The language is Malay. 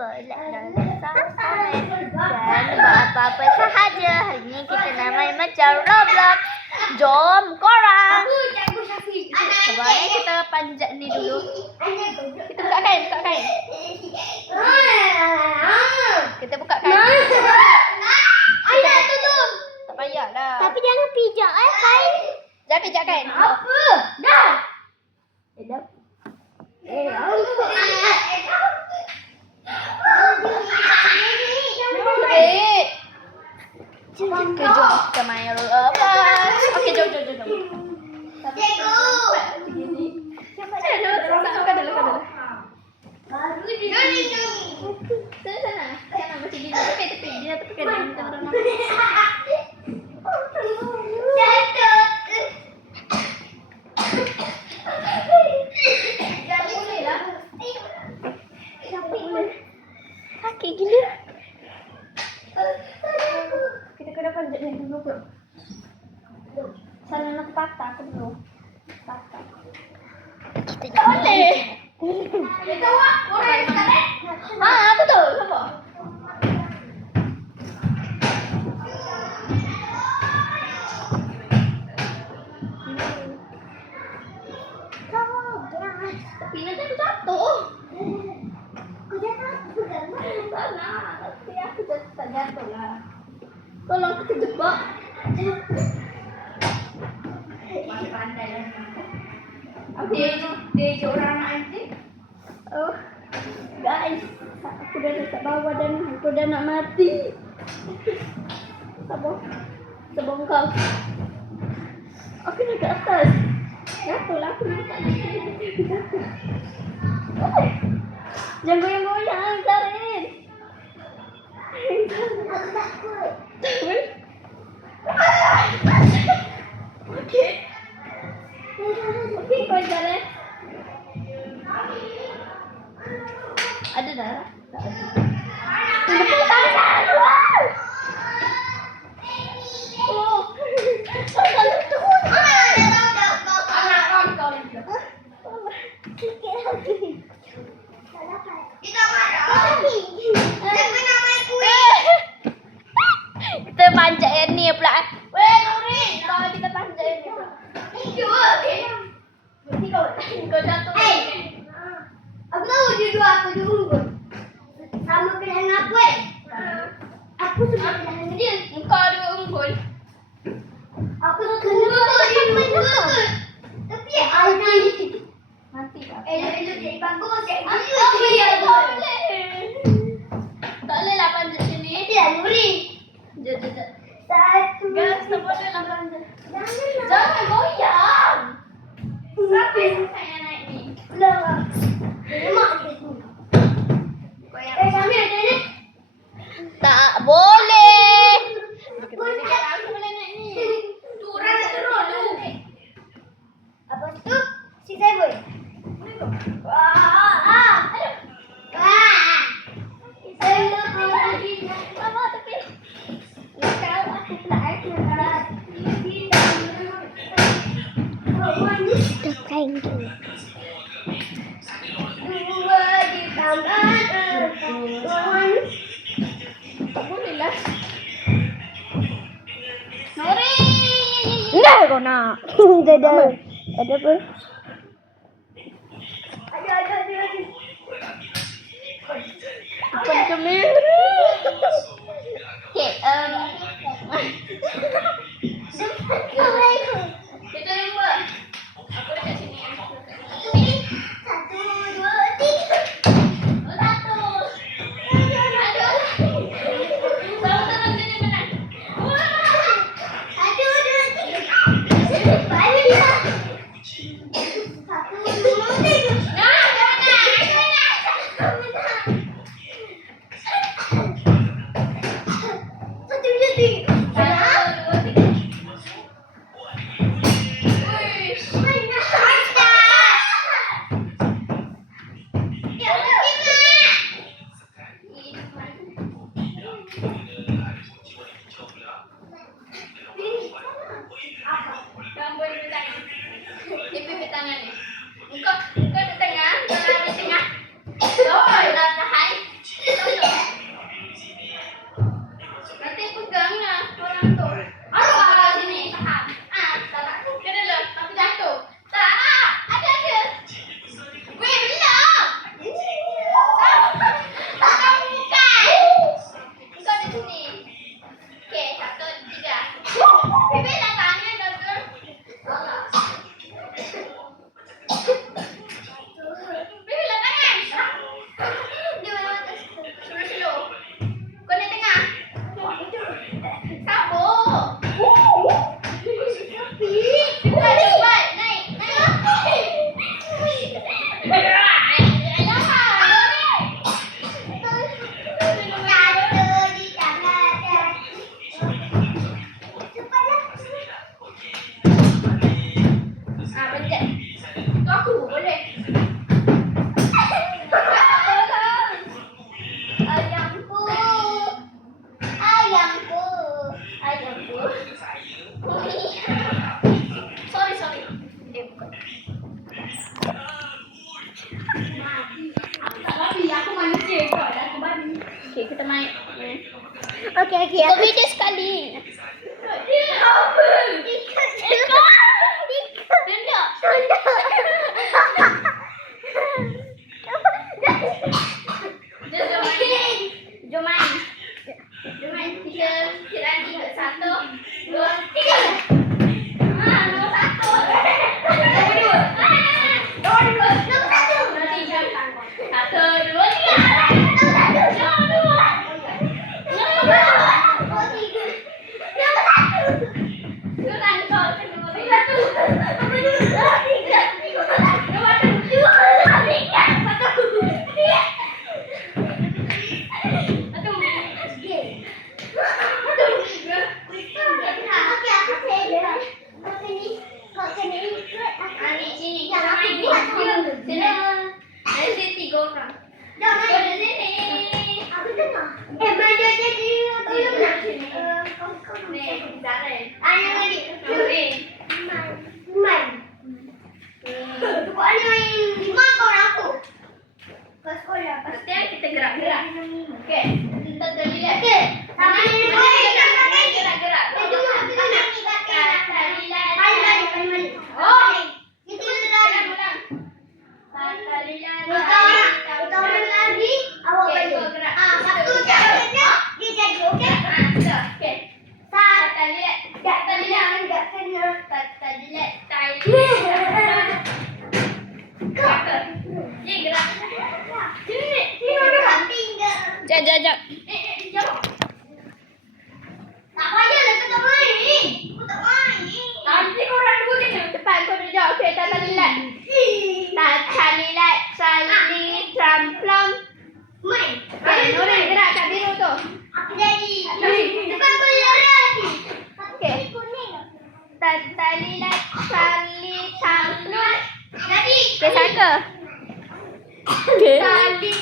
lupa like dan subscribe dan buat apa-apa sahaja. Hari ni kita nak main macam Roblox. Jom korang. Sebenarnya kita panjat ni dulu. Kita buka kain, Kita buka kain. Ayah tu. Tak payahlah. Tapi jangan pijak kain. Jangan pijak kain. Apa? Dah. Dah. Okay, jom kita main Roblox. Okay, jom. Kau dulu. Sana. Macam gini. Tepi. Dia tepi kanan. Sakit gila. Kita kena panjat ni dulu ke? Sana nak patah ke dulu? Patah. Kita tak boleh. Kita buat orang sekarang. Betul. Siapa? Tapi nanti aku jatuh. Tapi aku tak jatuh lah. Tolong aku terjebak. Pandai lah. Dia orang anjing. Oh, guys, aku dah dekat bawah dan aku dah nak mati. Sabar kau. Aku nak ke atas. Jatuhlah aku nak jatuh. Jangan goyang-goyang, Karin. Aku takut. Okey, kau jalan. Ada dah? Tak ada. Lepas tangan. Oh. Tangan tu. Kita panjat yang ni pula. Weh, Nurin. Kalau kita panjat yang ni pula. Kau jatuh. Aku tahu dia dua aku dia unggul. Sama pilihan aku Aku suka pilihan dia. Kau dua unggul. Aku suka dia unggul. Tapi Mati tak? dia bagus. Aku ya boleh. Tak boleh lah panjat sini. Dia Nurin. Jom. Satu. Guys, tak boleh lah panjat. Jangan. Jangan goyang. Siapa yang saya naik ni? Mak dia tu. Kami ada ni. Tak boleh. Aku boleh naik ni. Turun dulu. Apa tu? Si Zaiboy. Mama tapi. Kau aku pula Stop kain tu. Dua ditambah tak boleh lah. Nori. Enggak kau nak. Ada apa? Ada. Bukan kamera. Okay, kita yang buat. Aku dekat sini. 1, 2, 3. Satu. Aduh. Sama-sama sini menang. 1, 2, 3. Baru dia. 1, 2, 3. Nah, jangan. Okey, okey. Ikut video sekali. Jom main. Kita lagi. 1, 2, 3. Nombor 1. Nombor 2. Nanti jom. 1, 2, 3. Pasti kita gerak-gerak. Okey. Kita terlihat. Tangan ni gerak-gerak. Oh. Itu ulang. Kita orang lagi. Awak balik. Satu caranya dia jadi okey. Sudah. Okey. Kita lihat. Kita lihat enggak kena. Kita lihat tai. Ni gerak. Jap. Jom. Tak payahlah kau tak main. Kau tak main. Nanti korang dua kena. Cepat kau dah jawab. Okey, Tata lilat. Tata lilat. Sali tramplom. Main. Okey, Nurin gerak kat biru tu. Aku jadi. Cepat kau lilat lagi. Okey. Tata lilat. Sali tramplom. Jadi. Okey, saka. Okey. Sali